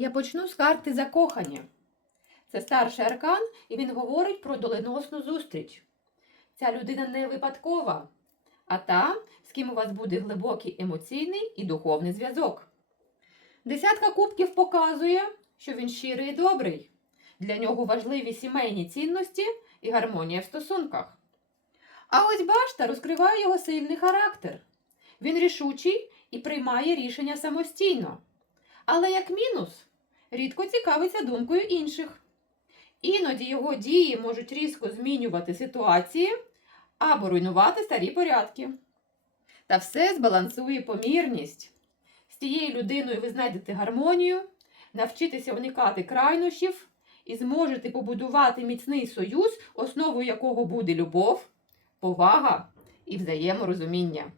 Я почну з карти закохання. Це старший аркан, і він говорить про доленосну зустріч. Ця людина не випадкова, а та, з ким у вас буде глибокий емоційний і духовний зв'язок. Десятка кубків показує, що він щирий і добрий. Для нього важливі сімейні цінності і гармонія в стосунках. А ось башта розкриває його сильний характер. Він рішучий і приймає рішення самостійно. Але як мінус, рідко цікавиться думкою інших. Іноді його дії можуть різко змінювати ситуації або руйнувати старі порядки. Та все збалансує помірність. З цією людиною ви знайдете гармонію, навчитеся уникати крайнощів і зможете побудувати міцний союз, основою якого буде любов, повага і взаєморозуміння.